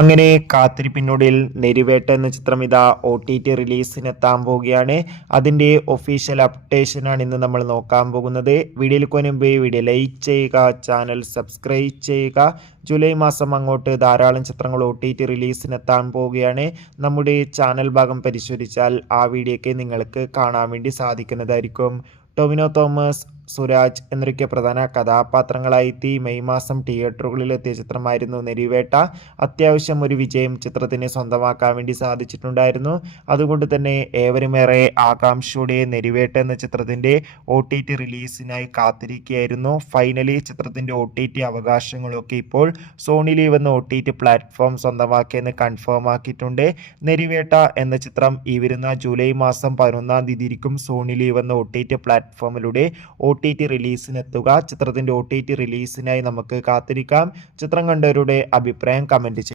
അങ്ങനെ കാത്തിരിപ്പിനൊടുവിൽ നെരിവേട്ട എന്ന ചിത്രം ഇതാ OTT റിലീസിനെത്താൻ പോവുകയാണ്. അതിൻ്റെ ഒഫീഷ്യൽ അപ്ഡേഷനാണ് ഇന്ന് നമ്മൾ നോക്കാൻ പോകുന്നത്. വീഡിയോയിലേക്ക് മുൻപ് വീഡിയോ ലൈക്ക് ചെയ്യുക, ചാനൽ സബ്സ്ക്രൈബ് ചെയ്യുക. ജൂലൈ മാസം അങ്ങോട്ട് ധാരാളം ചിത്രങ്ങൾ OTT റിലീസിനെത്താൻ പോവുകയാണ്. നമ്മുടെ ചാനൽ ഭാഗം പരിശോധിച്ചാൽ ആ വീഡിയോയ്ക്ക് നിങ്ങൾക്ക് കാണാൻ വേണ്ടി സാധിക്കുന്നതായിരിക്കും. ടൊവിനോ തോമസ്, സുരാജ് എന്നൊക്കെ പ്രധാന കഥാപാത്രങ്ങളായെത്തി മെയ് മാസം തിയേറ്ററുകളിലെത്തിയ ചിത്രമായിരുന്നു നെരിവേട്ട. അത്യാവശ്യം ഒരു വിജയം ചിത്രത്തിന് സ്വന്തമാക്കാൻ വേണ്ടി സാധിച്ചിട്ടുണ്ടായിരുന്നു. അതുകൊണ്ട് തന്നെ ഏവരുമേറെ ആകാംക്ഷയോടെ നെരിവേട്ട എന്ന ചിത്രത്തിൻ്റെ OTT റിലീസിനായി കാത്തിരിക്കുകയായിരുന്നു. ഫൈനലി ചിത്രത്തിൻ്റെ OTT അവകാശങ്ങളൊക്കെ ഇപ്പോൾ സോണി ലീവ് എന്ന OTT പ്ലാറ്റ്ഫോം സ്വന്തമാക്കിയെന്ന് കൺഫേം ആക്കിയിട്ടുണ്ട്. നെരിവേട്ട എന്ന ചിത്രം ഈ വരുന്ന ജൂലൈ മാസം 11-ാം തീയതിക്കും സോണി ലീവ് എന്ന OTT പ്ലാറ്റ്ഫോമിലൂടെ OTT റിലീസിനെത്തുക. ചിത്രത്തിൻ്റെ OTT റിലീസിനായി നമുക്ക് കാത്തിരിക്കാം. ചിത്രം കണ്ടവരുടെ അഭിപ്രായം കമൻറ്റ് ചെയ്യുക.